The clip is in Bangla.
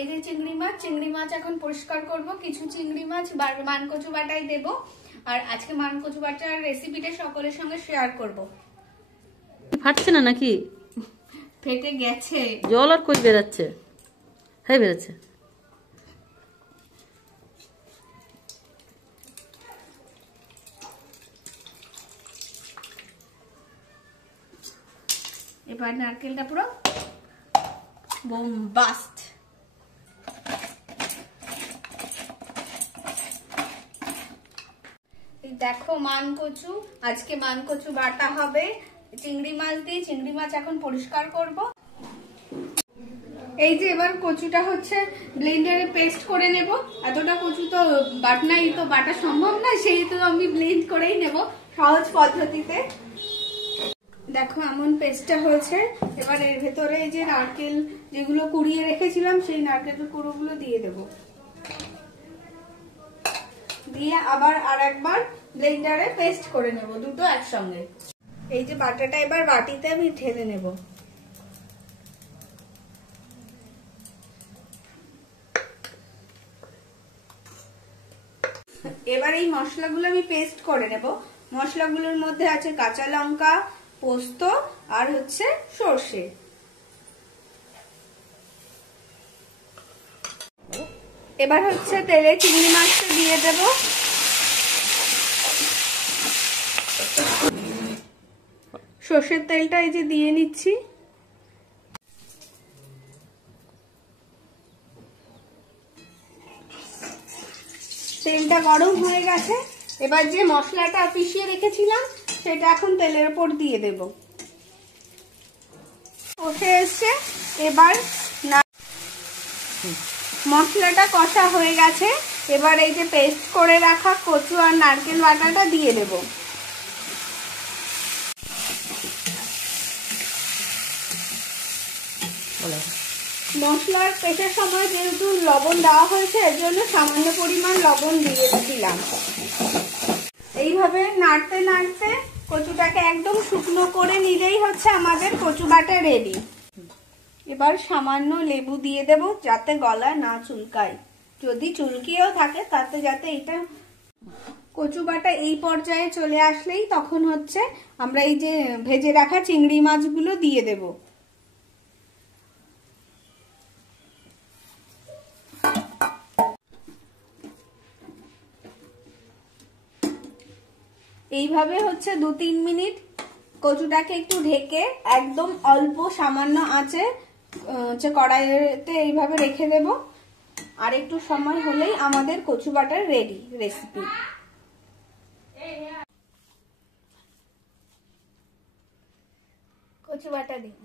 এই যে চিংড়ি মাছ এখন পরিষ্কার করব। কিছু চিংড়ি মাছ মানকচু বাটায় দেব, আর আজকে মানকচু বাটার রেসিপিটা সকলের সঙ্গে শেয়ার করব। ফাটছে না নাকি? ফেটে গেছে, জল আর কই বেরাচ্ছে? হ্যাঁ বেরাচ্ছে। এবার নারকেলটা পুরো বোমবাস্ট। দেখো মানকচু, আজকে মানকচু বাটা হবে চিংড়ি মাছ দিয়ে। চিংড়ি মাছ এখন পরিষ্কার করব। এই যে এবার কচুটা হচ্ছে ব্লেন্ডারে পেস্ট করে নেব। এতটা কচু তো বাটনাই তো বাটা সম্ভব না, সেই তো আমি ব্লেন্ড করেই নেব সহজ পদ্ধতিতে। দেখো এমন পেস্টটা হয়েছে। এবার এর ভেতরে এই যে নারকেল যেগুলো কুড়িয়ে রেখেছিলাম সেই নারকেলের কুড়োগুলো দিয়ে দেব, দিয়ে আবার আরেকবার ব্লেন্ডারে পেস্ট করে নেব দুটো একসঙ্গে। এই যে বাটাটা এবার বাটিতে আমি ঢেলে নেব। এবার এই মশলাগুলো আমি পেস্ট করে নেব। মশলাগুলোর মধ্যে আছে কাঁচা লঙ্কা, পোস্ত আর হচ্ছে সর্ষে। এবার হচ্ছে তেলে চিংড়ি মাছটা দিয়ে দেব। সর্ষের তেলটা এই যে দিয়ে নিচ্ছি। তেলটা গরম হয়ে গেছে। এবার যে মশলাটা পিষিয়ে রেখেছিলাম সেটা এখন তেলের উপর দিয়ে দেব। কষে এসছে। এবার মশলাটা কষা হয়ে গেছে। এবার এই যে পেস্ট করে রাখা কচু আর নারকেল বাটাটা দিয়ে দেব। মশলার পেটার সময় যেহেতু লবণ দেওয়া হয়েছে এর জন্য সামান্য পরিমাণ লবণ দিয়ে দিলাম। এইভাবে নাড়তে নাড়তে কচুটাকে একদম শুকনো করে নিলেই হচ্ছে আমাদের কচু বাটা রেডি। এবার সামান্য লেবু দিয়ে দেব যাতে গলা না চুলকায়, যদি চুলকিয়েও থাকে তাতে যাতে এটা কচু বাটা এই পর্যায়ে চলে আসলেই তখন হচ্ছে আমরা এই যে ভেজে রাখা চিংড়ি মাছগুলো দিয়ে দেব। এইভাবে হচ্ছে 2-3 মিনিট কচুটাকে একটু ঢেকে একদম অল্প সামান্য আঁচে হচ্ছে কড়াইতে এইভাবে রেখে দেব। আর একটু সময় হলেই আমাদের কচু বাটার রেডি রেসিপি। কচু বাটা দিন।